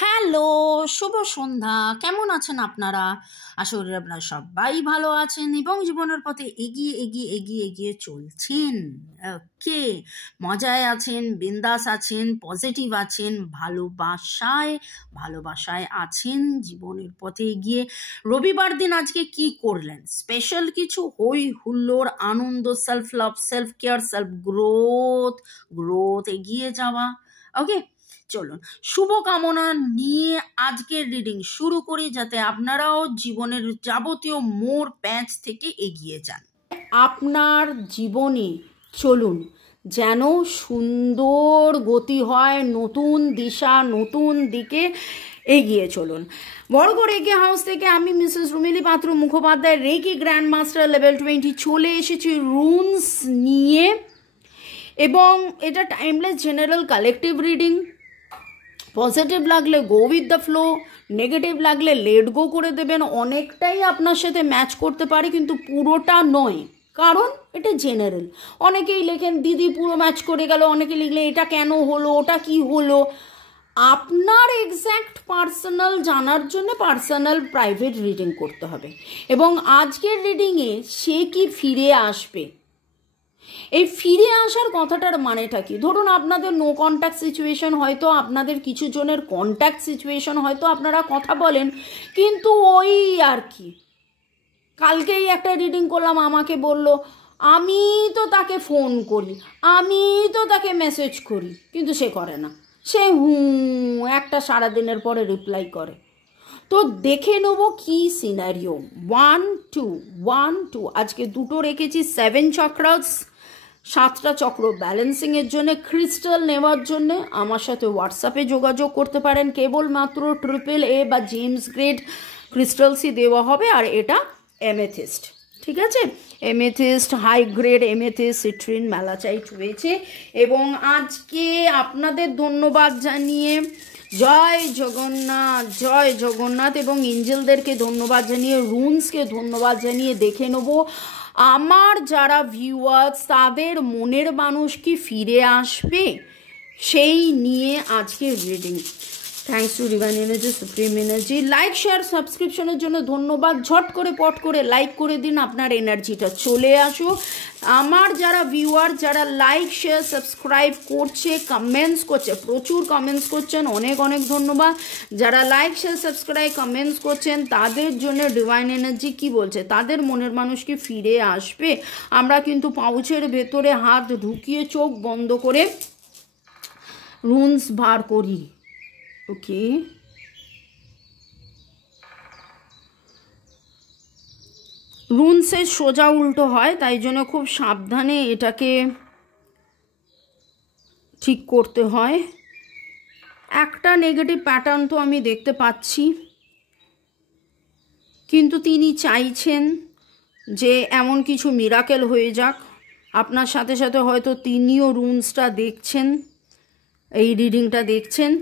Hello, শুভ সন্ধ্যা। কেমন আছেন আপনারা? আশা করি আপনারা সবাই ভালো আছেন এবং জীবনের পথে এগিয়ে এগিয়ে এগিয়ে এগিয়ে চলছেন। ওকে, মজায় আছেন, বিন্দাস আছেন, পজিটিভ আছেন, ভালোবাসায় ভালোবাসায় আছেন, জীবনের পথে এগিয়ে। রবিবার দিন আজকে কি করলেন? স্পেশাল কিছু? হই হুল্লোড়, আনন্দ, self love, self care, self growth, এগিয়ে যাওয়া। ওকে, চলুন শুভকামনা নিয়ে আজকের রিডিং শুরু করি, যাতে আপনারাও জীবনের যাবতীয় মোড় প্যাঁচ থেকে এগিয়ে যান। আপনার জীবনে চলুন যেন সুন্দর গতি হয়, নতুন দিশা, নতুন দিকে এগিয়ে চলুন। বড়গড় রেকি হাউস থেকে আমি Mrs Rumili Patra Mukhopadhyay, reiki grand master level 20 চলে এসেছি রুনস নিয়ে, এবং এটা timeless general collective reading. Positive লাগলে go with the flow, negative লাগলে লেট গো করে দেবেন। অনেকটাই আপনার সাথে ম্যাচ করতে পারে, কিন্তু পুরোটা নয়, কারণ এটা জেনারেল। অনেকেই লেখেন দিদি পুরো ম্যাচ করে গেল, অনেকে লিখলে এটা কেন হলো, ওটা কি হলো। আপনার এক্স্যাক্ট পার্সোনাল জানার জন্য পার্সোনাল প্রাইভেট রিডিং করতে হবে, এবং আজকের রিডিংয়ে সে কি ফিরে আসবে, এই ফিরে আসার কথাটার মানেটা কি? ধরুন আপনাদের নো কন্ট্যাক্ট সিচুয়েশন, হয়তো আপনাদের কিছু জনের কন্ট্যাক্ট সিচুয়েশন, হয়তো আপনারা কথা বলেন, কিন্তু ওই আর কি। কালকেই একটা রিডিং করলাম, আমাকে বলল আমি তো তাকে ফোন করি, আমি তো তাকে মেসেজ করি, কিন্তু সে করে না। সে একটা সারাদিনের পরে রিপ্লাই করে। তো দেখে নেবো কি সিনারিও। 1 2 আজকে দুটো রেখেছি 7 চক্রাস, 7টা চক্র ব্যালেন্সিংয়ের জন্য। ক্রিস্টাল নেওয়ার জন্য আমার সাথে হোয়াটসঅ্যাপে যোগাযোগ করতে পারেন। কেবলমাত্র AAA বা জেমস গ্রেড ক্রিস্টালসই দেওয়া হবে, আর এটা এমেথিস্ট, ঠিক আছে? Amethyst, high grade amethyst, citrine, ম্যালাচাইট রয়েছে। এবং আজকে আপনাদের ধন্যবাদ জানিয়ে, জয় জগন্নাথ, এবং এঞ্জেলদেরকে ধন্যবাদ জানিয়ে, রুনসকে ধন্যবাদ জানিয়ে দেখে নেব আমার যারা ভিউয়ার্স, তাদের মনের মানুষ কি ফিরে আসবে, সেই নিয়ে আজকের reading. Thanks to divine energy, supreme energy. Like, share, সাবস্ক্রিপশনের জন্য ধন্যবাদ। ঝট করে পট করে লাইক করে দিন, আপনার এনার্জিটা চলে আসুক। আমার যারা ভিউয়ার, যারা লাইক, শেয়ার, সাবস্ক্রাইব করছে, কমেন্টস করছে, প্রচুর কমেন্টস করছেন, অনেক অনেক ধন্যবাদ। যারা লাইক, শেয়ার, সাবস্ক্রাইব, কমেন্টস করছেন, তাদের জন্য ডিভাইন এনার্জি কি বলছে, তাদের মনের মানুষ কি ফিরে আসবে? আমরা কিন্তু পাউচের ভেতরে হাত ঢুকিয়ে চোখ বন্ধ করে রুনস বার করি। ওকে, রুনসের সোজা উল্টো হয়, তাই জন্য খুব সাবধানে এটাকে ঠিক করতে হয়। একটা নেগেটিভ প্যাটার্ন তো আমি দেখতে পাচ্ছি, কিন্তু তিনি চাইছেন যে এমন কিছু মিরাকেল হয়ে যাক আপনার সাথে সাথে। হয়তো তিনিও রুনসটা দেখছেন, এই রিডিংটা দেখছেন।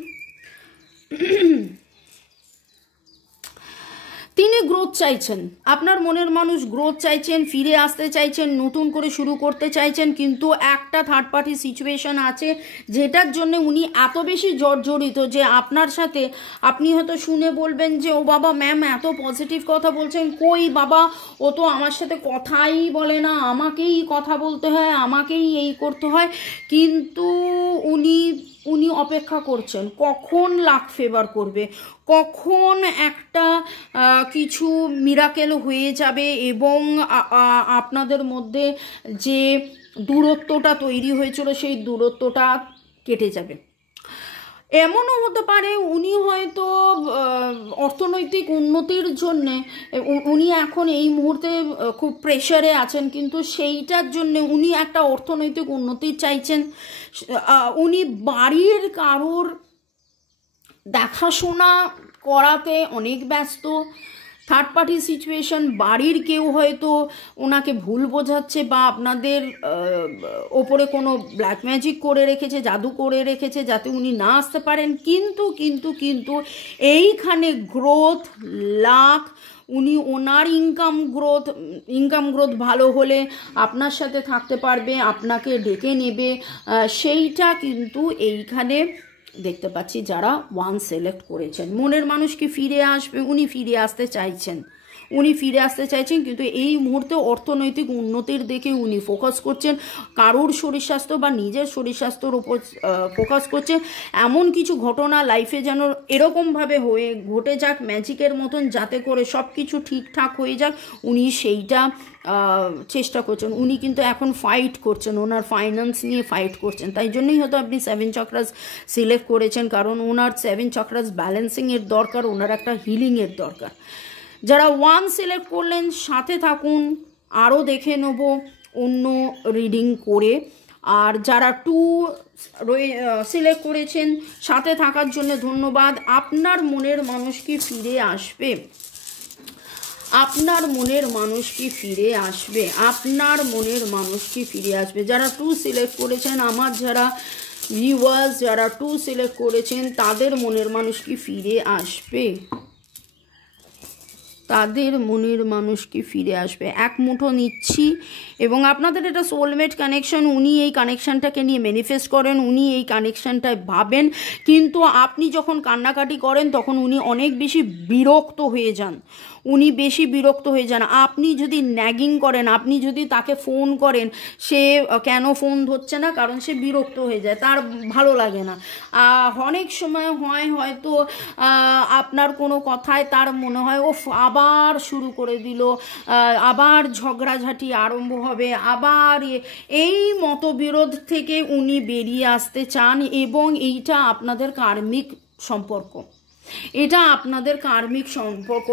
তিনি গ্রোথ চাইছেন, আপনার মনের মানুষ গ্রোথ চাইছেন, ফিরে আসতে চাইছেন, নতুন করে শুরু করতে চাইছেন, কিন্তু একটা থার্ড পার্টি সিচুয়েশন আছে যেটার জন্য উনি এত বেশি জর্জরিত যে আপনার সাথে, আপনি হয়তো শুনে বলবেন যে ও বাবা ম্যাম এত পজিটিভ কথা বলছেন, কই বাবা ও তো আমার সাথে কথাই বলে না, আমাকেই কথা বলতে হয়, আমাকেই এই করতে হয়। কিন্তু উনি অপেক্ষা করছেন কখন লাক ফেভার করবে, কখন একটা কিছু মিরাকেল হয়ে যাবে, এবং আপনাদের মধ্যে যে দূরত্বটা তৈরি হয়েছিল সেই দূরত্বটা কেটে যাবে। এমনও হতে পারে উনি হয়তো অর্থনৈতিক উন্নতির জন্যে, উনি এখন এই মুহূর্তে খুব প্রেশারে আছেন, কিন্তু সেইটার জন্যে উনি একটা অর্থনৈতিক উন্নতি চাইছেন। উনি বাড়ির কারোর দেখাশোনা করাতে অনেক ব্যস্ত। থার্ড পার্টি সিচুয়েশন, বাড়ির কেউ হয়তো ওনাকে ভুল বোঝাচ্ছে, বা আপনাদের ওপরে কোনো ব্ল্যাক ম্যাজিক করে রেখেছে, জাদু করে রেখেছে যাতে উনি না আসতে পারেন। কিন্তু এইখানে গ্রোথ, লাক, উনি ওনার ইনকাম গ্রোথ ভালো হলে আপনার সাথে থাকতে পারবে, আপনাকে ডেকে নেবে, সেইটা কিন্তু এইখানে দেখতে পাচ্ছি যারা 1 সিলেক্ট করেছেন। মনের মানুষ কি ফিরে আসবে, উনি ফিরে আসতে চাইছেন, উনি ফিরে আসতে চাইছেন, কিন্তু এই মুহূর্তে অর্থনৈতিক উন্নতির দিকে উনি ফোকাস করছেন। কারোর শরীর স্বাস্থ্য বা নিজের শরীর স্বাস্থ্যর উপর ফোকাস করছেন। এমন কিছু ঘটনা লাইফে যেন এরকমভাবে ঘটে যাক ম্যাজিকের মতন, যাতে করে সব কিছু ঠিকঠাক হয়ে যাক, উনি সেইটা চেষ্টা করছেন। উনি কিন্তু এখন ফাইট করছেন, ওনার ফাইন্যান্স নিয়ে ফাইট করছেন। তাই জন্যই হয়তো আপনি 7 চক্রাস সিলেক্ট করেছেন, কারণ ওনার 7 চক্রাস ব্যালেন্সিংয়ের দরকার, ওনার একটা হিলিংয়ের দরকার। যারা 1 সিলেক্ট করলেন সাথে থাকুন, আরও দেখে নেব অন্য রিডিং করে। আর যারা 2 সিলেক্ট করেছেন সাথে থাকার জন্য ধন্যবাদ। আপনার মনের মানুষ কি ফিরে আসবে, আপনার মনের মানুষ কি ফিরে আসবে, আপনার মনের মানুষ কি ফিরে আসবে। যারা 2 সিলেক্ট করেছেন, আমার যারা ভিউয়ার্স যারা 2 সিলেক্ট করেছেন, তাদের মনের মানুষ কি ফিরে আসবে, তাদের মনের মানুষ কি ফিরে আসবে। এক মুঠো নিচ্ছি, এবং আপনাদের এটা সোলমেট কানেকশন। উনি এই কানেকশানটাকে নিয়ে ম্যানিফেস্ট করেন, উনি এই কানেকশানটায় ভাবেন, কিন্তু আপনি যখন কান্নাকাটি করেন তখন উনি অনেক বেশি বিরক্ত হয়ে যান, উনি বেশি বিরক্ত হয়ে যান। আপনি যদি ন্যাগিং করেন, আপনি যদি তাকে ফোন করেন, সে কেন ফোন ধরছে না, কারণ সে বিরক্ত হয়ে যায়, তার ভালো লাগে না। অনেক সময় হয়তো আপনার কোনো কথায় তার মনে হয় ও আবার শুরু করে দিল, আবার ঝগড়াঝাটি আরম্ভ হবে, আবার এই মতবিরোধ থেকে উনি বেরিয়ে আসতে চান। এবং এইটা আপনাদের কার্মিক সম্পর্ক, এটা আপনাদের কার্মিক সম্পর্ক।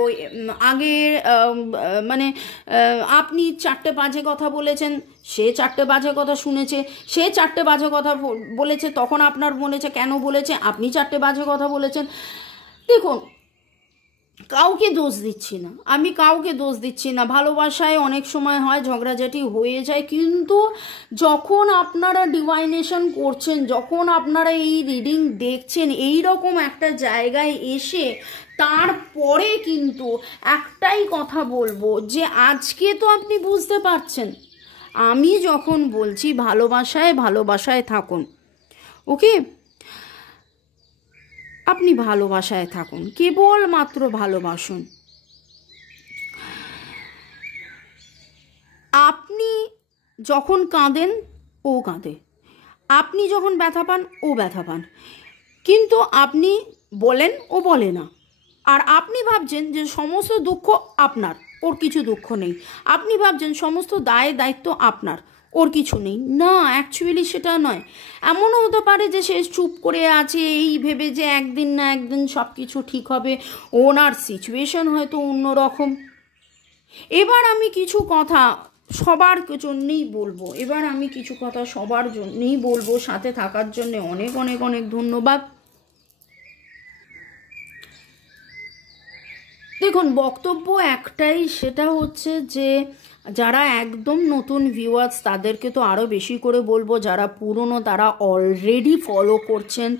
আগে মানে আপনি 4টে বাজে কথা বলেছেন, সে 4টে বাজে কথা শুনেছে, সে 4টে বাজে কথা বলেছে, তখন আপনার মনে হচ্ছে কেন বলেছে, আপনি 4টে বাজে কথা বলেছেন। দেখুন, কাউকে দোষ দিচ্ছি না, আমি কাউকে দোষ দিচ্ছি না। ভালোবাসায় অনেক সময় হয় ঝগড়াঝাটি হয়ে যায়, কিন্তু যখন আপনারা ডিভাইনেশন করছেন, যখন আপনারা এই রিডিং দেখছেন, এই রকম একটা জায়গায় এসে তারপরে কিন্তু একটাই কথা বলবো যে আজকে তো আপনি বুঝতে পারছেন, আমি যখন বলছি ভালোবাসায় থাকুন, ওকে, আপনি ভালোবাসায় থাকুন, কেবলমাত্র ভালোবাসুন। আপনি যখন কাঁদেন ও কাঁদে, আপনি যখন ব্যথা পান ও ব্যথা পান, কিন্তু আপনি বলেন ও বলে না। আর আপনি ভাবছেন যে সমস্ত দুঃখ আপনার, ওর কিছু দুঃখ নেই। আপনি ভাবছেন সমস্ত দায়িত্ব আপনার, ওর কিছু নেই। না, অ্যাকচুয়ালি সেটা নয়। এমনও হতে পারে যে সে চুপ করে আছে এই ভেবে যে একদিন না একদিন সব কিছু ঠিক হবে, ওনার সিচুয়েশন হয়তো অন্যরকম। এবার আমি কিছু কথা সবার জন্যেই বলবো, সাথে থাকার জন্য অনেক অনেক অনেক ধন্যবাদ। দেখুন, বক্তব্য একটাই, সেটা হচ্ছে যে যারা একদম নতুন ভিউয়ার্স তাদেরকে তো আরও বেশি করে বলবো, যারা পুরনো তারা অলরেডি ফলো করছেন।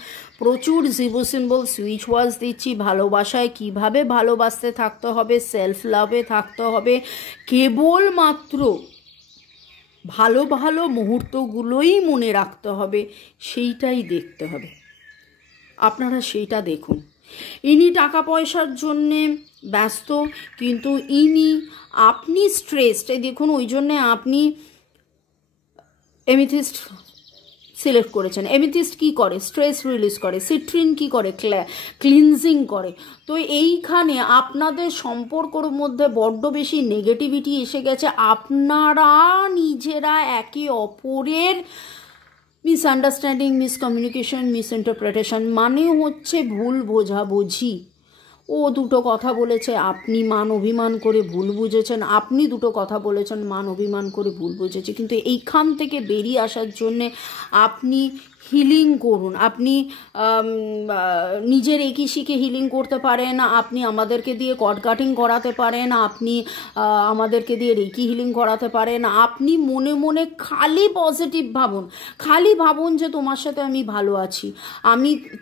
প্রচুর জিরো সিম্বল সুইচ ওয়ার্ডস দিচ্ছি, ভালোবাসায় কিভাবে ভালোবাসতে থাকতে হবে, সেলফ লাভে থাকতে হবে, কেবলমাত্র ভালো ভালো মুহূর্তগুলোই মনে রাখতে হবে, সেইটাই দেখতে হবে। আপনারা সেইটা দেখুন। ইনি টাকা পয়সার জন্যে ব্যস্ত, কিন্তু আপনি স্ট্রেসড, দেখুন, ওই জন্যে আপনি এমিথিস্ট সিলেক্ট করেছেন। এমিথিস্ট কি করে? স্ট্রেস রিলিজ করে। সিট্রিন কি করে? ক্লিনজিং করে। তো এইখানে আপনাদের সম্পর্কর মধ্যে বড্ড বেশি নেগেটিভিটি এসে গেছে। আপনারা নিজেরা একে অপরের মিসআন্ডারস্ট্যান্ডিং, মিসকমিউনিকেশন, মিসইন্টারপ্রিটেশন, মানে হচ্ছে ভুল বোঝাবুঝি। ও দুটো কথা বলেছে, আপনি মান অভিমান করে ভুল বুঝেছেন, আপনি দুটো কথা বলেছেন, মান অভিমান করে ভুল বুঝেছে। কিন্তু এইখান থেকে বেরিয়ে আসার জন্যে আপনি হিলিং করুন। আপনি নিজের একই শিখে হিলিং করতে পারেন, আপনি আমাদেরকে দিয়ে কর্ড কাটিং করাতে পারেন, আপনি আমাদেরকে দিয়ে রেকি হিলিং করাতে পারেন। আপনি মনে মনে খালি পজিটিভ ভাবুন, খালি ভাবুন যে তোমার সাথে আমি ভালো আছি,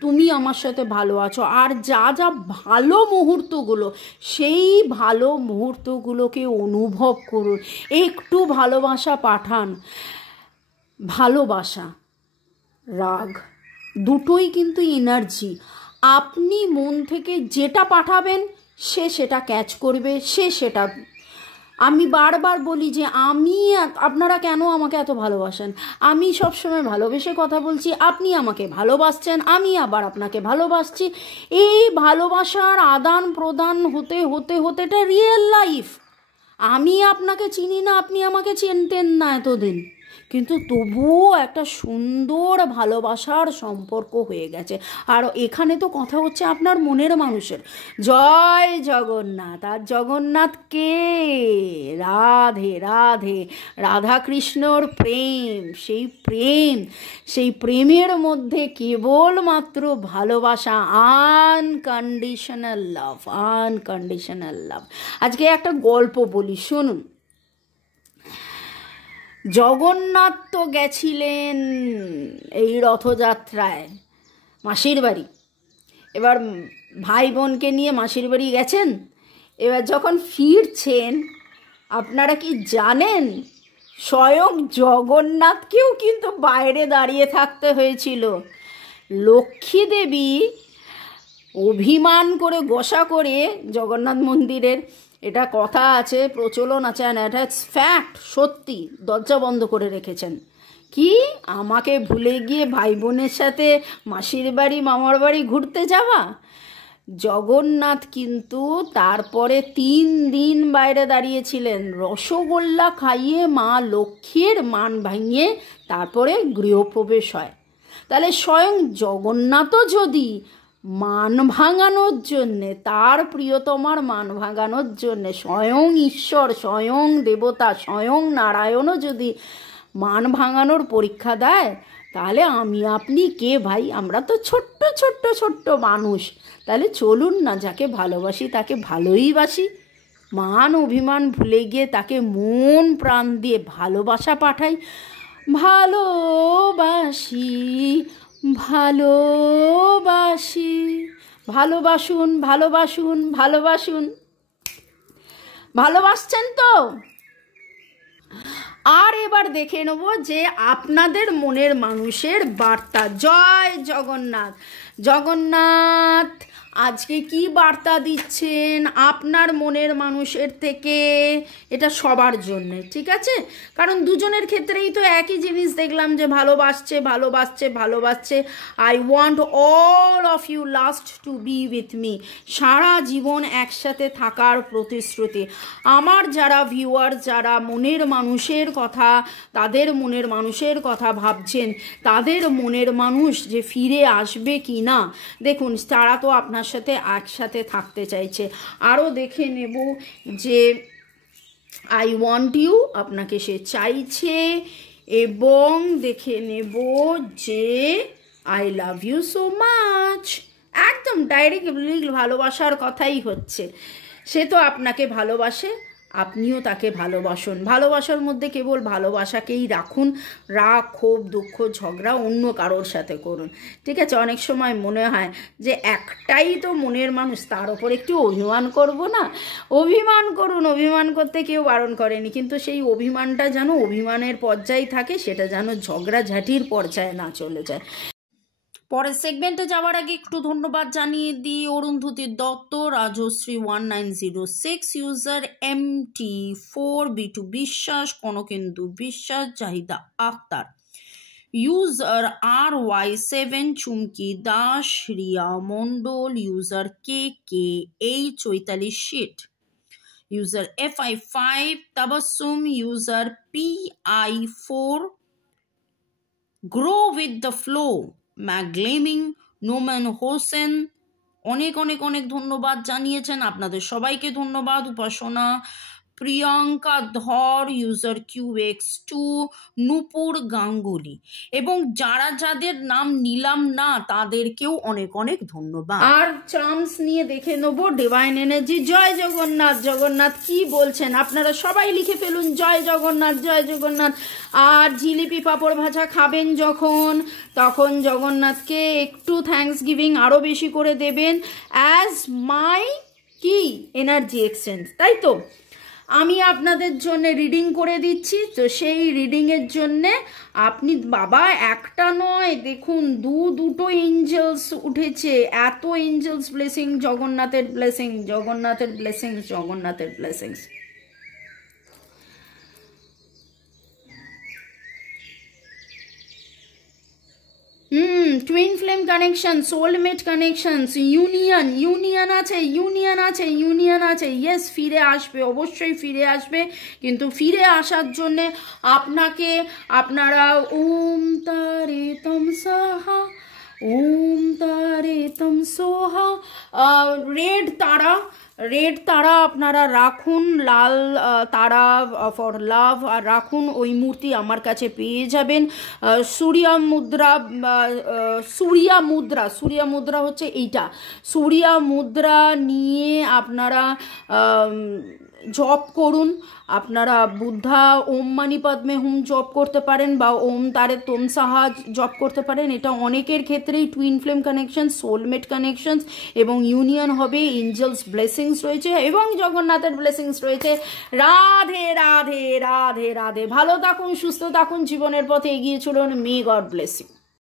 তুমি আমার সাথে ভালো আছো। আর যা যা ভালো মুহূর্তগুলো, সেই ভালো মুহূর্তগুলোকে অনুভব করুন। একটু ভালোবাসা পাঠান। ভালোবাসা, রাগ, দুটোই কিন্তু এনার্জি। আপনি মন থেকে যেটা পাঠাবেন সে সেটা ক্যাচ করবে, সে সেটা। আমি বারবার বলি যে আপনারা কেন আমাকে এত ভালোবাসেন, আমি সবসময় ভালোবেসে কথা বলছি, আপনি আমাকে ভালোবাসছেন, আমি আবার আপনাকে ভালোবাসছি। এই ভালোবাসার আদান প্রদান হতে হতে হতে এটা রিয়েল লাইফ। আমি আপনাকে চিনি না, আপনি আমাকে চিনতেন না এতদিন, কিন্তু তবুও একটা সুন্দর ভালোবাসার সম্পর্ক হয়ে গেছে। আর এখানে তো কথা হচ্ছে আপনার মনের মানুষের। জয় জগন্নাথ। আর জগন্নাথ কে? রাধে রাধে, রাধা কৃষ্ণর প্রেম। সেই প্রেমের মধ্যে কেবলমাত্র ভালোবাসা, আনকন্ডিশনাল লাভ, আনকন্ডিশনাল লাভ। আজকে একটা গল্প বলি, শুনুন। জগন্নাথ তো গেছিলেন এই রথযাত্রায় মাসির বাড়ি। এবার ভাই বোনকে নিয়ে মাসির বাড়ি গেছেন। এবার যখন ফিরছেন, আপনারা কি জানেন স্বয়ং জগন্নাথকেও কিন্তু বাইরে দাঁড়িয়ে থাকতে হয়েছিল। লক্ষ্মী দেবী অভিমান করে গোসা করে জগন্নাথ মন্দিরের, এটা কথা আছে, প্রচলন আছে, এটা ফ্যাক্ট, সত্যি, দরজা বন্ধ করে রেখেছেন। কি আমাকে ভুলে গিয়ে ভাই বোনের সাথে মাসির বাড়ি মামার বাড়ি ঘুরতে যাওয়া? জগন্নাথ কিন্তু তারপরে 3 দিন বাইরে দাঁড়িয়েছিলেন, রসগোল্লা খাইয়ে মা লক্ষ্মীর মান ভাঙিয়ে তারপরে গৃহপ্রবেশ হয়। তাহলে স্বয়ং জগন্নাথও যদি মান ভাঙানোর জন্যে, তার প্রিয়তমার মান ভাঙানোর জন্যে, স্বয়ং ঈশ্বর, স্বয়ং দেবতা, স্বয়ং নারায়ণও যদি মান ভাঙানোর পরীক্ষা দেয়, তাহলে আমি আপনি কে ভাই? আমরা তো ছোট্ট ছোট্ট ছোট্ট মানুষ। তাহলে চলুন না, যাকে ভালোবাসি তাকে ভালোই বাসি, মান অভিমান ভুলে গিয়ে তাকে মন প্রাণ দিয়ে ভালোবাসা পাঠাই। ভালোবাসি ভালোবাসি, ভালোবাসুন ভালোবাসুন ভালোবাসুন। ভালোবাসছেন তো? আর এবার দেখে নেব যে আপনাদের মনের মানুষের বার্তা। জয় জগন্নাথ। জগন্নাথ আজকে কি বার্তা দিচ্ছেন আপনার মনের মানুষের থেকে? এটা সবার জন্যে, ঠিক আছে? কারণ দুজনের ক্ষেত্রেই তো একই জিনিস দেখলাম যে ভালোবাসছে ভালোবাসছে ভালোবাসছে। I want all of you last to be with me, সারা জীবন একসাথে থাকার প্রতিশ্রুতি। আমার যারা ভিউয়ার, যারা মনের মানুষের কথা, তাদের মনের মানুষের কথা ভাবছেন, তাদের মনের মানুষ যে ফিরে আসবে কি না, দেখুন তারা তো আপনার সাথে একসাথে থাকতে চাইছে। আরও দেখে নেব যে আই ওয়ান্ট ইউ, আপনাকে সে চাইছে। এবং দেখে নেব যে I love you so much. একদম ডাইরেক্টলি ভালোবাসার কথাই হচ্ছে। সে তো আপনাকে ভালোবাসে, আপনিও তাকে ভালোবাসুন। ভালোবাসার মধ্যে কেবল ভালোবাসাকেই রাখুন। রাগ, ক্ষোভ, দুঃখ, ঝগড়া অন্য কারোর সাথে করুন, ঠিক আছে? অনেক সময় মনে হয় যে একটাই তো মনের মানুষ, তার ওপর একটু অভিমান করব না। অভিমান করুন, অভিমান করতে কেউ বারণ করেনি, কিন্তু সেই অভিমানটা যেন অভিমানের পর্যায়ে থাকে, সেটা যেন ঝগড়াঝাটির পর্যায়ে না চলে যায়। পরের সেগমেন্টে যাওয়ার আগে একটু ধন্যবাদ জানিয়ে দিই Arundhati Dutta, Rajshri 1906, user MT4B2 Biswas, Kanakendu Biswas, Zahida Akhtar, user RY7, Chumki Das, Riya Mondal, user KKH, Chaitali Sheet, user FI5, Tabassum, user PI4, grow with the flow, ম্যাগলেমিং, নোমান হোসেন, অনেক অনেক অনেক ধন্যবাদ জানিয়েছেন। আপনাদের সবাইকে ধন্যবাদ। উপাসনা, প্রিয়াঙ্কা ধর, ইউজার QX2, নূপুর গাঙ্গুলি, এবং যারা যাদের নাম নিলাম না তাদেরকেও অনেক অনেক ধন্যবাদ। আর চান্স নিয়ে দেখে নেব ডিভাইন এনার্জি। জয় জগন্নাথ। জগন্নাথ কি বলছেন আপনারা সবাই লিখে ফেলুন, জয় জগন্নাথ, জয় জগন্নাথ। আর জিলিপি পাঁপড় ভাজা খাবেন যখন, তখন জগন্নাথকে একটু থ্যাঙ্কস গিভিং আরও বেশি করে দেবেন, অ্যাজ মাই কি এনার্জি এক্সচেঞ্জ, তাই তো? আমি আপনাদের জন্য রিডিং করে দিচ্ছি। তো সেই রিডিংয়ের জন্যে আপনি বাবা একটা নয়, দেখুন দুটো এঞ্জেলস উঠেছে, এত এঞ্জেলস ব্লেসিং, জগন্নাথের ব্লেসিং, জগন্নাথের ব্লেসিং, জগন্নাথের blessings. Twin flame connection, soulmate connections, union আছে, ইয়েস ফিরে আসবে, অবশ্যই ফিরে আসবে। কিন্তু ফিরে আসার জন্যে আপনারা ওম তারে তম সাহা, ওম তারে তম সোহা, রেড তারা আপনারা রাখুন, লাল তারা ফর লাভ আর রাখুন, ওই মূর্তি আমার কাছে পেয়ে যাবেন। সূর্যা মুদ্রা হচ্ছে এইটা, সূর্যা মুদ্রা নিয়ে আপনারা জপ করুন। আপনারা বুদ্ধা ওম মানি পদ্মে হুম জপ করতে পারেন, বা ওম তারে তোম সাহা জপ করতে পারেন। এটা অনেকের ক্ষেত্রেই twin flame connection, soulmate connections এবং ইউনিয়ন হবে। এঞ্জেলস ব্লেসিংস রয়েছে এবং জগন্নাথের ব্লেসিংস রয়েছে। রাধে রাধে রাধে রাধে। ভালো থাকুন, সুস্থ থাকুন, জীবনের পথে এগিয়ে চলুন। May God bless you.